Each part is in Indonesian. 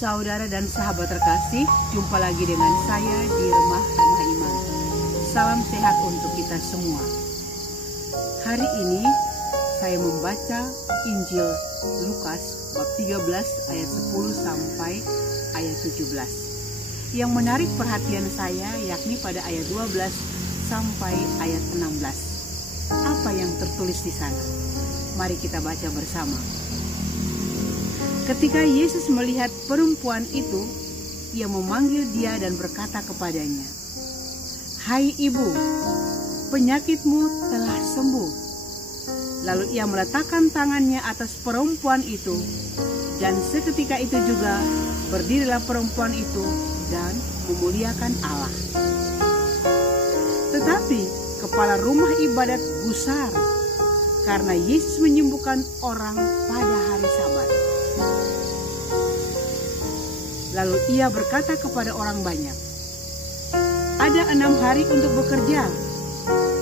Saudara dan sahabat terkasih, jumpa lagi dengan saya di Rumah Iman. Salam sehat untuk kita semua. Hari ini saya membaca Injil Lukas bab 13 ayat 10 sampai ayat 17. Yang menarik perhatian saya yakni pada ayat 12 sampai ayat 16. Apa yang tertulis di sana? Mari kita baca bersama. Ketika Yesus melihat perempuan itu, ia memanggil dia dan berkata kepadanya, "Hai ibu, penyakitmu telah sembuh." Lalu ia meletakkan tangannya atas perempuan itu, dan seketika itu juga berdirilah perempuan itu dan memuliakan Allah. Tetapi kepala rumah ibadat gusar karena Yesus menyembuhkan orang pada hari Sabat. Lalu ia berkata kepada orang banyak, "Ada 6 hari untuk bekerja.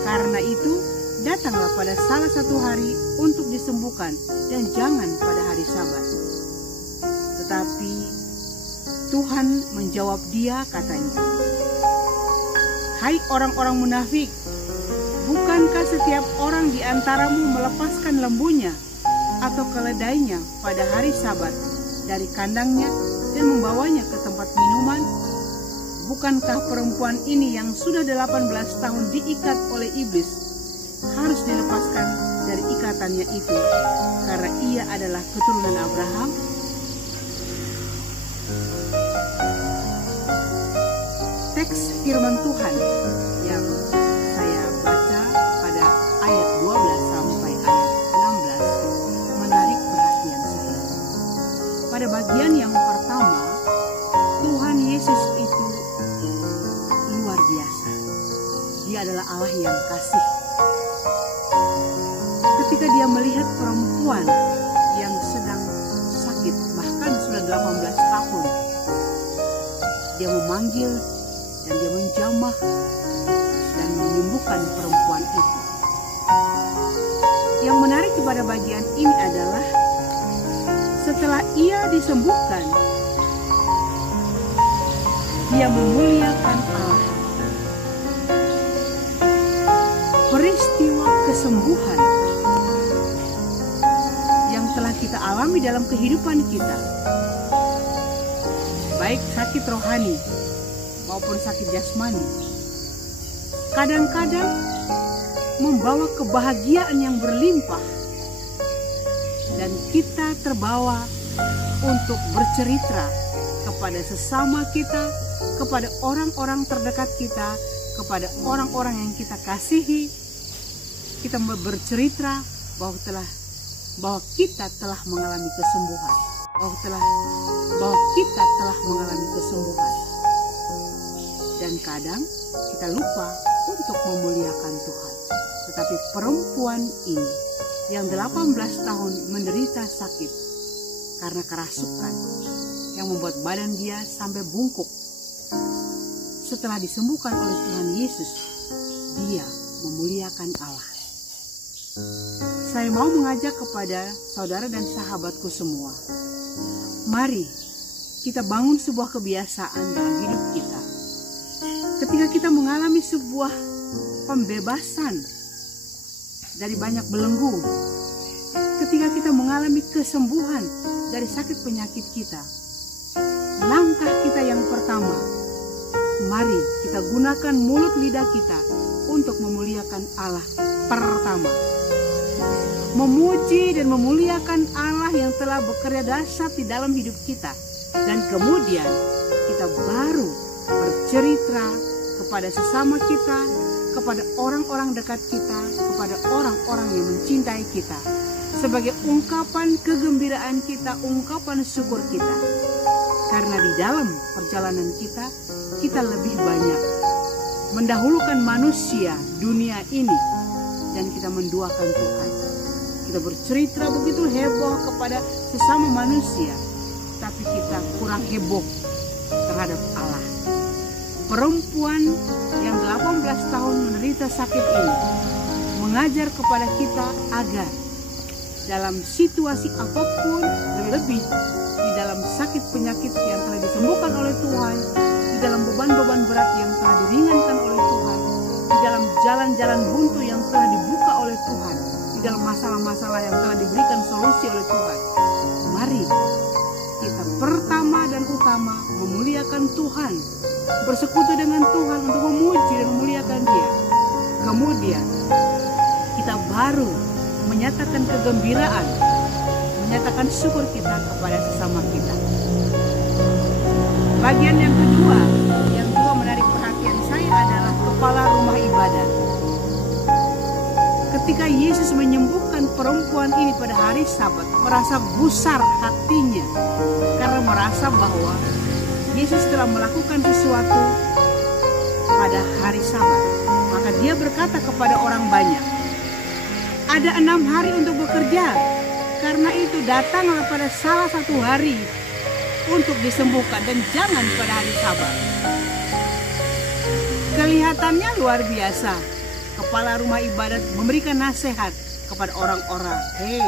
Karena itu, datanglah pada salah satu hari untuk disembuhkan dan jangan pada hari Sabat." Tetapi Tuhan menjawab dia katanya, "Hai orang-orang munafik, bukankah setiap orang di antaramu melepaskan lembunya atau keledainya pada hari Sabat dari kandangnya dan membawanya ke tempat minuman? Bukankah perempuan ini yang sudah 18 tahun diikat oleh iblis harus dilepaskan dari ikatannya itu karena ia adalah keturunan Abraham?" Teks firman Tuhan yang saya baca pada ayat 12 sampai ayat 16 menarik perhatian saya. Pada bagian yang pertama, Tuhan Yesus itu luar biasa. Dia adalah Allah yang kasih. Ketika dia melihat perempuan yang sedang sakit, bahkan sudah 18 tahun, dia memanggil dan dia menjamah dan menyembuhkan perempuan itu. Yang menarik pada bagian ini adalah setelah ia disembuhkan, dia memuliakan Allah. Peristiwa kesembuhan yang telah kita alami dalam kehidupan kita, baik sakit rohani maupun sakit jasmani, kadang-kadang membawa kebahagiaan yang berlimpah, dan kita terbawa untuk bercerita kepada sesama kita, kepada orang-orang terdekat kita, kepada orang-orang yang kita kasihi. Kita bercerita bahwa kita telah mengalami kesembuhan, bahwa kita telah mengalami kesembuhan. Dan kadang kita lupa untuk memuliakan Tuhan. Tetapi perempuan ini yang 18 tahun menderita sakit karena kerasukan yang membuat badan dia sampai bungkuk, setelah disembuhkan oleh Tuhan Yesus, dia memuliakan Allah. Saya mau mengajak kepada saudara dan sahabatku semua, mari kita bangun sebuah kebiasaan dalam hidup kita. Ketika kita mengalami sebuah pembebasan dari banyak belenggu, ketika kita mengalami kesembuhan dari sakit penyakit kita, langkah kita yang pertama, mari kita gunakan mulut lidah kita untuk memuliakan Allah pertama. Memuji dan memuliakan Allah yang telah bekerja dahsyat di dalam hidup kita. Dan kemudian kita baru bercerita kepada sesama kita, kepada orang-orang dekat kita, kepada orang-orang yang mencintai kita, sebagai ungkapan kegembiraan kita, ungkapan syukur kita. Karena di dalam perjalanan kita lebih banyak mendahulukan manusia dunia ini, dan kita menduakan Tuhan. Kita bercerita begitu heboh kepada sesama manusia, tapi kita kurang heboh terhadap Allah. Perempuan yang 18 tahun menderita sakit ini mengajar kepada kita agar dalam situasi apapun, terlebih di dalam sakit penyakit yang telah disembuhkan oleh Tuhan, di dalam beban-beban berat yang telah diringankan oleh Tuhan, di dalam jalan-jalan buntu yang telah dibuka oleh Tuhan, di dalam masalah-masalah yang telah diberikan solusi oleh Tuhan. Mari kita pertama dan utama memuliakan Tuhan, bersekutu dengan Tuhan untuk memuji dan memuliakan Dia. Kemudian kita baru menyatakan kegembiraan, menyatakan syukur kita kepada sesama kita. Bagian yang kedua menarik perhatian saya adalah kepala rumah ibadat. Ketika Yesus menyembuhkan perempuan ini pada hari Sabat, merasa gusar hatinya karena merasa bahwa Yesus telah melakukan sesuatu pada hari Sabat. Maka dia berkata kepada orang banyak, ada 6 hari untuk bekerja, karena itu datanglah pada salah satu hari untuk disembuhkan dan jangan pada hari Sabat. Kelihatannya luar biasa. Kepala rumah ibadat memberikan nasihat kepada orang-orang, hei,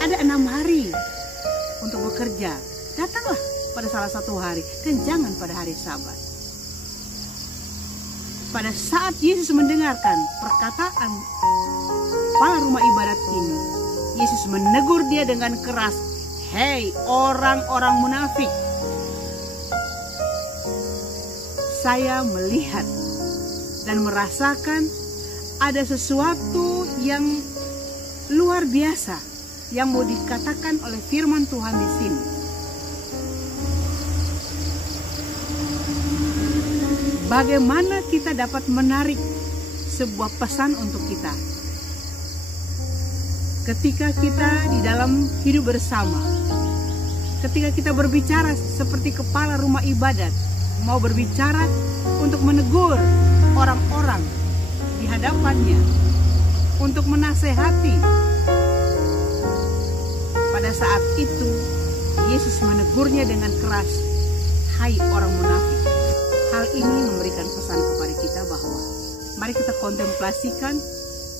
ada 6 hari untuk bekerja, datanglah pada salah satu hari dan jangan pada hari Sabat. Pada saat Yesus mendengarkan perkataan kepala rumah ibadat ini, Yesus menegur dia dengan keras, hei orang-orang munafik. Saya melihat dan merasakan ada sesuatu yang luar biasa yang mau dikatakan oleh firman Tuhan di sini. Bagaimana kita dapat menarik sebuah pesan untuk kita ketika kita di dalam hidup bersama, ketika kita berbicara seperti kepala rumah ibadat, mau berbicara untuk menegur orang-orang di hadapannya, untuk menasehati. Pada saat itu Yesus menegurnya dengan keras, hai orang munafik. Hal ini memberikan pesan kepada kita bahwa mari kita kontemplasikan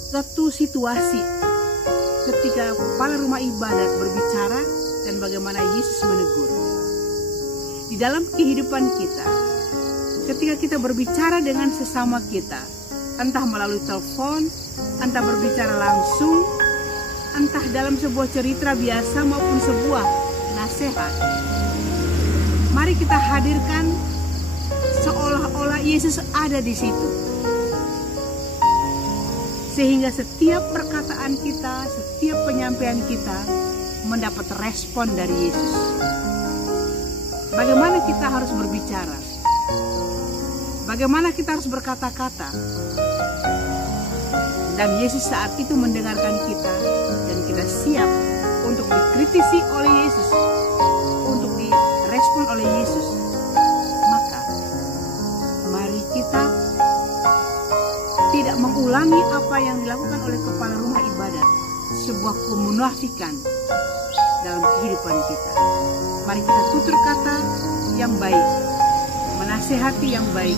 suatu situasi ketika kepala rumah ibadat berbicara dan bagaimana Yesus menegur. Di dalam kehidupan kita, ketika kita berbicara dengan sesama kita, entah melalui telepon, entah berbicara langsung, entah dalam sebuah cerita biasa maupun sebuah nasihat, mari kita hadirkan seolah-olah Yesus ada di situ. Sehingga setiap perkataan kita, setiap penyampaian kita mendapat respon dari Yesus. Bagaimana kita harus berbicara? Bagaimana kita harus berkata-kata? Dan Yesus saat itu mendengarkan kita dan kita siap untuk dikritisi oleh Yesus, untuk direspon oleh Yesus. Maka mari kita tidak mengulangi apa yang dilakukan oleh kepala rumah ibadat, sebuah kemunafikan dalam kehidupan kita. Mari kita tutur kata yang baik, menasehati yang baik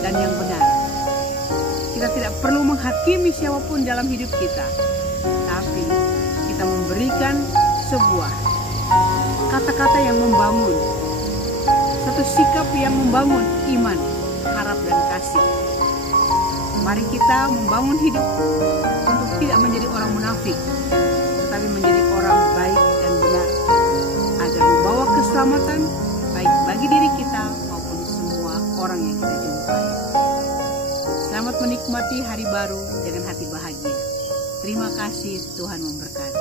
dan yang benar. Kita tidak perlu menghakimi siapapun dalam hidup kita, tapi kita memberikan sebuah kata-kata yang membangun, satu sikap yang membangun iman, harap dan kasih. Mari kita membangun hidup untuk tidak menjadi orang munafik, tetapi menjadi orang baik dan benar, agar membawa keselamatan baik bagi diri kita maupun semua orang yang kita jumpai. Selamat menikmati hari baru dengan hati bahagia. Terima kasih, Tuhan memberkati.